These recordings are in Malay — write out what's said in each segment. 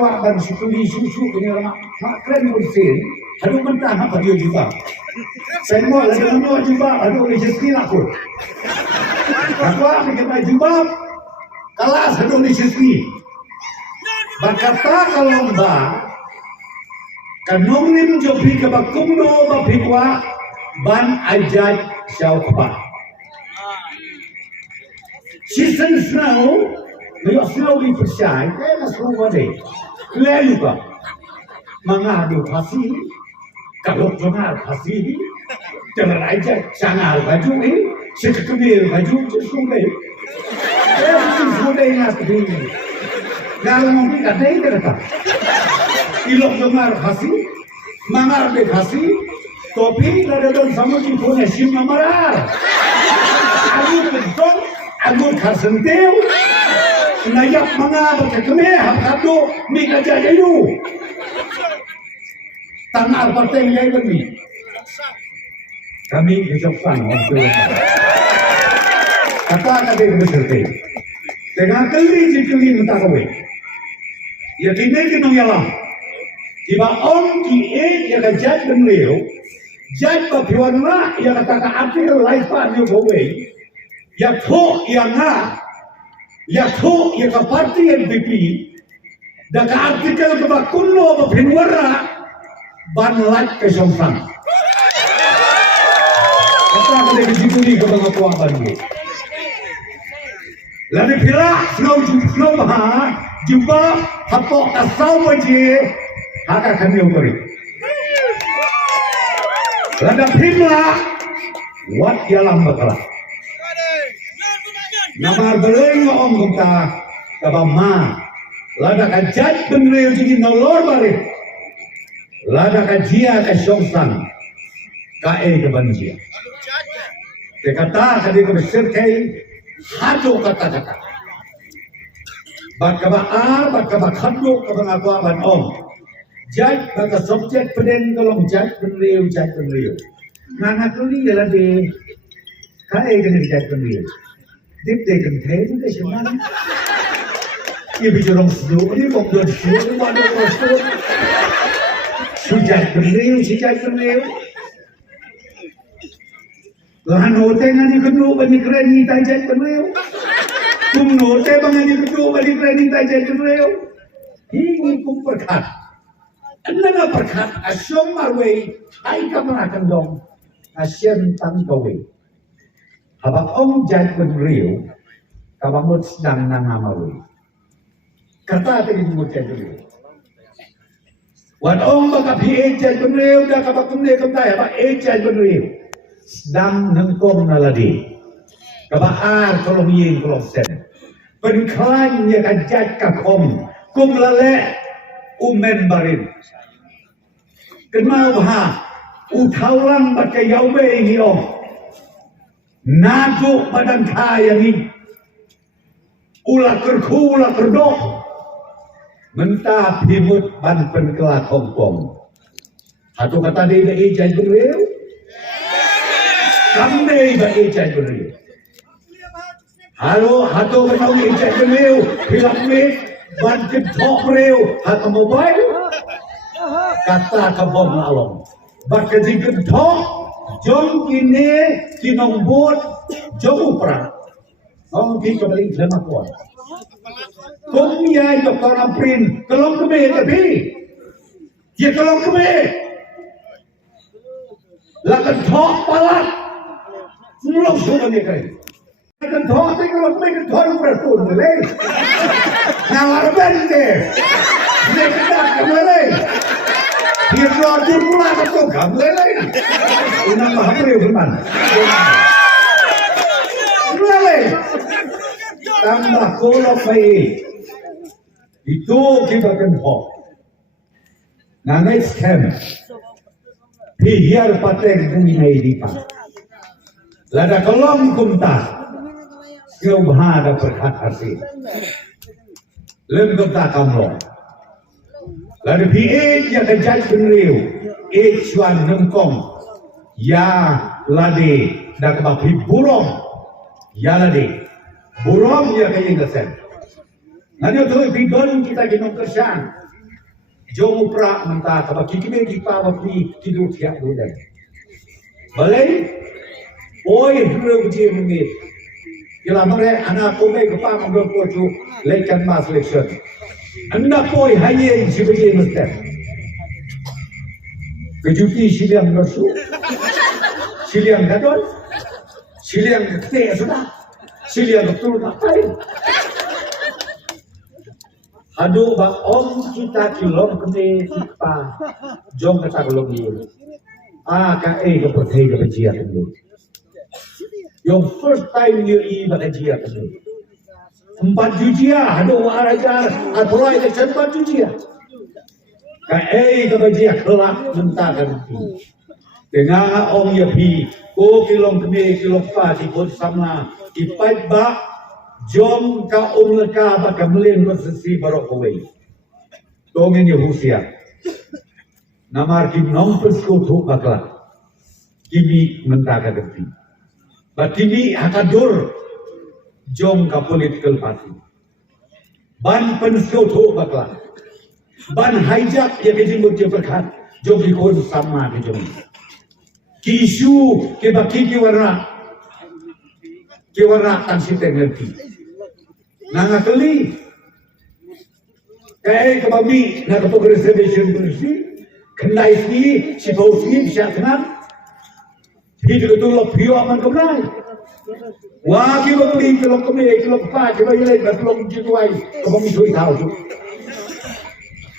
kuat dan susu punya orang mak keren bersih. Aduh mentah apa dia juga. Saya mau lagi menua juga. Aduh rezeki aku. Aku ambil kita juga. Kalah aduh rezeki. Berkata kalau mbak kanong nim jobi kabakum no bapikwa ban ajat siyaw kapa. Season snow, may snow di persay, kaya na snow wade. Lalo ka, mga adukasi, kalok jangar kasi, jangan aja sangal baju sekekemir baju sungai. Kaya sungai ngasih. Kalau mau kita deh kata, ilok jangar kasi, mangar be kasi, topi ada don sama cipunya sim namarar. Agur betul, agur kasentil, nayak mangar berkekemir, hakado mika jajayu. Tanah partai yang ini, kami ucapkan kata bersertai dengan keli minta kowe ya kini kinong yalam tiba om ki ya kajat benleo jat papiwana ya kata artikel life pa niyo kowe ya tho ya ka party NPP da ka artikel ka kunno ba pinwara banlat ke Songsan. Kata aku dari Jibuli ke mga kuwaban mo. Lalu pila, snow maha, jumpa, hapok kasaw baje, haka kami ukuri. Lalu pila, wat yalang bakala. Namar bereng om kumta, kabama, lalu kajat benreo jingin nolor balik. Lada kajia ka Songsan kae ke banjia. Te kata kadi ke serkai hado kata-kata. Baka hado ka pengakuan om. Jaj baka subjek peden kolong jaj penriu. Nana kuli ya lade kae ke jaj penriu. Dip de kan te ke seman. Ia bicara sedu ni kok dah sedu mana sedu. Sejak beliau. Lahan hote nga ni kedua bani keren ni tajat beliau. Kum hote bang ni kedua bani keren ni tajat beliau. Ini kum perkat. Anda na perkat asyong marway ay kamerakan dong. Asyong tang kawe. Habang om jat beliau kabamot sedang nangamarway. Kata tadi mut jat beliau. Wan om baka ejaj benreu da kabakunde kamtay ba ejaj benreu sedang nengkong naladi kabaar kolong yin kolong sen penklan ya kajat kakom kum lale umen barin kenal ha utaulang baca yaube ini om nadu badan kaya ni ulah kerdok mentah pimut ban penkelak Hongkong. Hatu kata dia dah ejai beriu. Kami dah ejai beriu. Halo, hatu kata dia ejai beriu. Bilang ni ban ketok beriu. Hatu mobile. Kata kabom along. Baka di ketok. Jom kini kinong bot. Jom upra. Om kita balik lama kuat. Kung yay Dr. Amprin, kalong kami tapi, ya kalong kami, lakan thok palat, mulong suman ni kay, lakan thok tay kalong kami kan thok ng prasun nilay, nawarban ni, hindi kita kamilay, hirlodi mula ka to kamilay, unang mahamri man, kamilay, tambah kulok bayi. Itu kita kenal. Nangai scam. Pihir pateng kunai dipa. Lada kolom kumta. Kau bahada berkat hasil. Lem kumta kamlo. Lada pihir ya kejaj benriu. Echuan nengkong. Ya lade. Dak bapi burong. Ya lade. Burong ya kaya ngesen. Nanti tu bidon kita jenong kersan, jom upra mentah kaba kikime kipa wapi kidu tiap dulu. Balai, oi dulu uji mungkin. Kila mere anak kome kepa mungkin kocu lekan mas election. Anda poi hanya sebagai mesti. Kejuti siliang bersu, siliang gadol, siliang kete sudah, siliang betul ngapain? Aduh, bang om kita kilom kene tipa, jom kata kelom ini. Ka kepercayaan kebencian ini. Your first time you iba kajian ini. 4 jujiah, aduh arajar, aturai ke 4 jujiah. Kebajian kelak mentahkan itu. Dengan om yapi, ko kilom kene kilom pa tipot sama, ipai ba jom ka leka ba kamlin bersesi barokawai. Tongin Yehusia. Namar kim nompes ko tu bakla. Kimi mentaka kepi. Batimi akadur jom ka political party. Ban pensko tu bakla. Ban hijack ya kejimut je berkat. Jom ikon sama ke jom. Kisu ke baki ki warna tan siteng ngerti. Nanga keli. Kebami na kapag reservation bersih. Kendai si bau si bisa tenang. Hidup itu lo pio aman kemana? Wah kita beli kilo kemana kilo apa? Kita ilai berkelom jituai. Kebami suai tahu tu.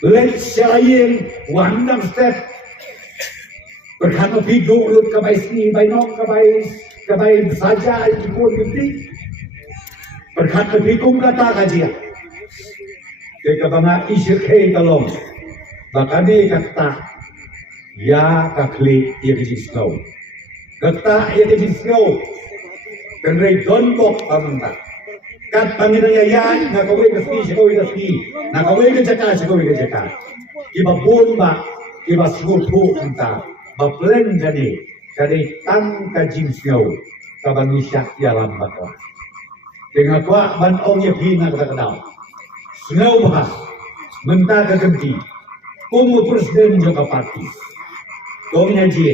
Let's selain wandang step. Berkata hidup lut kabai si bainok kabai saja ikut binti. Berkata hidup kata kajian. Jika bangga isir kei kalong. Maka dia kata, ya kakli ia kecil snow. Kata ia kecil snow. Kenai donbok pamantak. Kat panginanya ya, nak kawai ke ski. Nak kawai ke jaka. Kiba bomba, kiba suruh entah. Baplen jadi, tang kajim snow. Kaban nisyak ya lambat lah. Dengan kuat ban om ya pina kata kenal. Snow bahas, mentah kegenti. Como presiden juga parti. Tongnya je.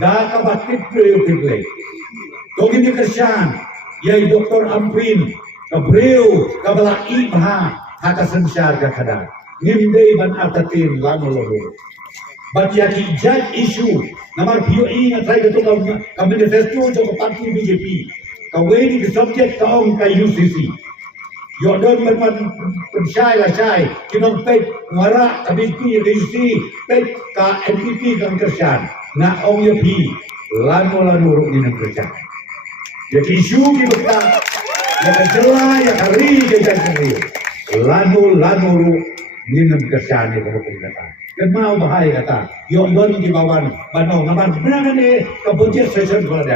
Dah kabatit priyo. Tongnya kerjaan. Yai Doktor Amprin. Kabreu. Kabala ibha. Haka sensar kakada. Ngimdei ban atatin lalu. Batyaki judge issue. Namar POE nga try to ka manifesto juga parti BJP. Kawini ke subject kaong ka UCC. Yodon pensai lah saya, kita pek ngara kabinti risi pek ka MPP kan kerjaan, na om yapi lanu ruk ni kerjaan. Jadi isu kita, ya kerja ya hari kita sendiri, lanu ruk ni kerjaan ni kalau kata. Dan mau bahaya kata, yodon di bawah banau, nabar benar ni kabujit session kalau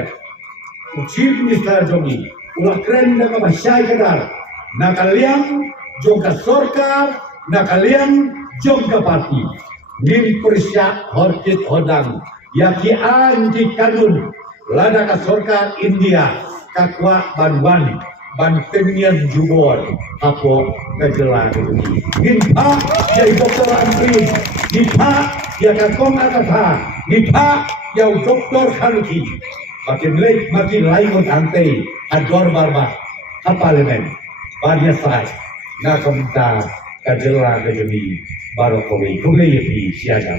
Chief Minister Jomi, ulah keren dah kabasai kadar. Na kalian jongka sorkar, na kalian jongka parti. Nin persya horkit hodang. Yaki anti kanun. Lada ka sorkar India. Kakwa banwan. Ban penyan jubor. Apo kejelan. Nin pa ya Doktor Amprin. Nin pa ya kakong akata. Nin pa ya Doktor Khanuki. Makin lain ante. Ador barba. Parlemen. Banyak saya nak minta kerja lagi baru kau ini siapa